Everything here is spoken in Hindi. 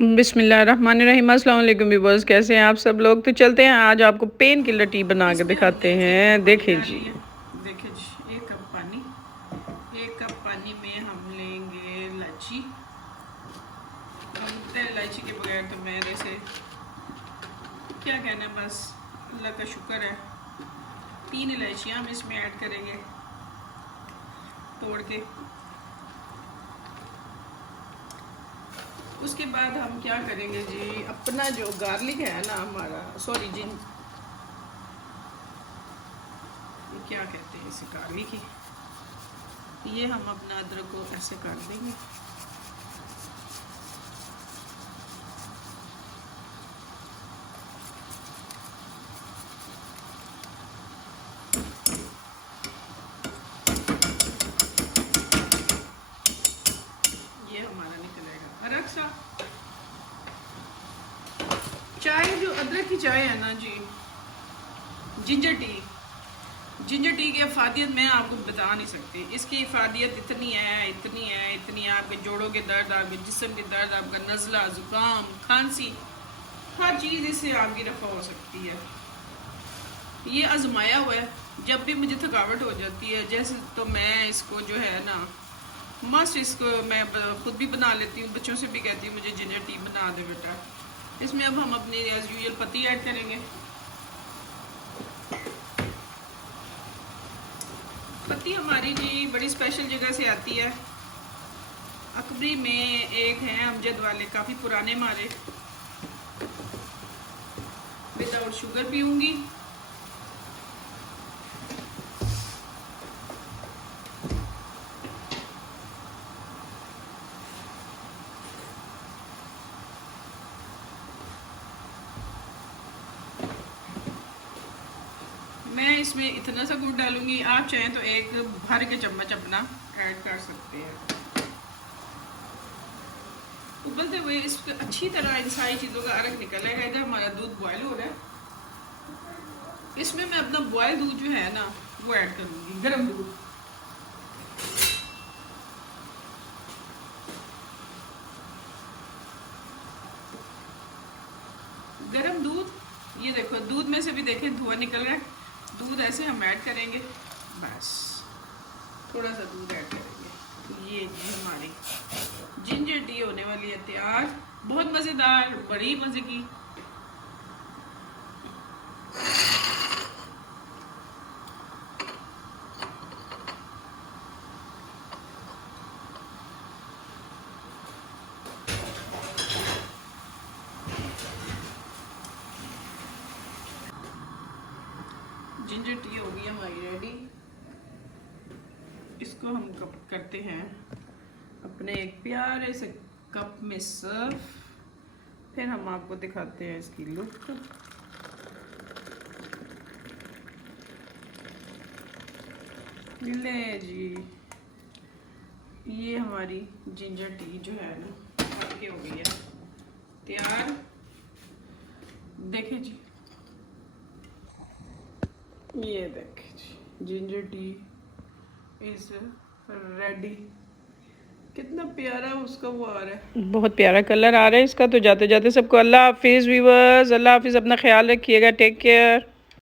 बिस्मिल्लाहिर्रहमानिर्रहीम। अस्सलाम वालेकुम व्यूअर्स, कैसे हैं आप सब लोग। तो चलते हैं, आज आपको पेन किलर टी बना के दिखाते हैं। देखें जी। देखिए जी, 1 कप पानी में हम लेंगे इलायची। अब इलायची के बगैर तो मेरे से क्या कहना, बस अल्लाह का शुक्र है। 3 इलायचियाँ हम इसमें ऐड करेंगे तोड़ के। उसके बाद हम क्या करेंगे जी, अपना जो गार्लिक है ना हमारा, सॉरी जिन ये क्या कहते हैं इसे, गार्लिक ही, ये हम अपना अदरक को ऐसे काट देंगे। ये हमारा निकलेगा अदरक सा। चाय जो अदरक की चाय है ना जी, जिंजर टी की अफादियत मैं आपको बता नहीं सकती। इसकी अफादियत इतनी है आपके जोड़ों के दर्द, आपके जिस्म के दर्द, आपका नज़ला, ज़ुकाम, खांसी, हर चीज़ इससे आपकी रफा हो सकती है। ये आजमाया हुआ है। जब भी मुझे थकावट हो जाती है जैसे, तो मैं इसको जो है ना मस्त, इसको मैं खुद भी बना लेती हूँ, बच्चों से भी कहती हूँ मुझे जिंजर टी बना दे बेटा। इसमें अब हम अपनी एज यूजुअल पत्ती ऐड करेंगे। पत्ती हमारी जी बड़ी स्पेशल जगह से आती है। अकबरी में एक है अमजद वाले, काफ़ी पुराने हमारे, विदाउट शुगर पीऊँगी। मैं इसमें इतना सा गुड़ डालूंगी, आप चाहें तो एक भर के चम्मच अपना ऐड कर सकते हैं। उबलते हुए इस पर अच्छी तरह इन सारी चीज़ों का अर्क निकलेगा। इधर हमारा दूध बॉयल हो रहा है। इसमें मैं अपना बॉयल दूध जो है ना वो ऐड करूँगी, गर्म दूध। गर्म दूध, ये देखो दूध में से भी देखें धुआं निकल रहा है। दूध ऐसे हम ऐड करेंगे, बस थोड़ा सा दूध ऐड करेंगे। तो ये जी हमारी जिंजर टी होने वाली है तैयार। बहुत मज़ेदार, बड़ी मज़े की। जिंजर टी हो गई हमारी रेडी। इसको हम कप करते हैं अपने एक प्यारे से कप में सर्व। फिर हम आपको दिखाते हैं इसकी लुक। ले जी, ये हमारी जिंजर टी जो है ना आपकी हो गई है तैयार। देखें जी, ये देखें जी, जिंजर टी इज रेडी। कितना प्यारा उसका वो आ रहा है, बहुत प्यारा कलर आ रहा है इसका। तो जाते जाते सबको अल्लाह हाफिज़ व्यूअर्स, अल्लाह हाफिज़, अपना ख्याल रखिएगा, टेक केयर।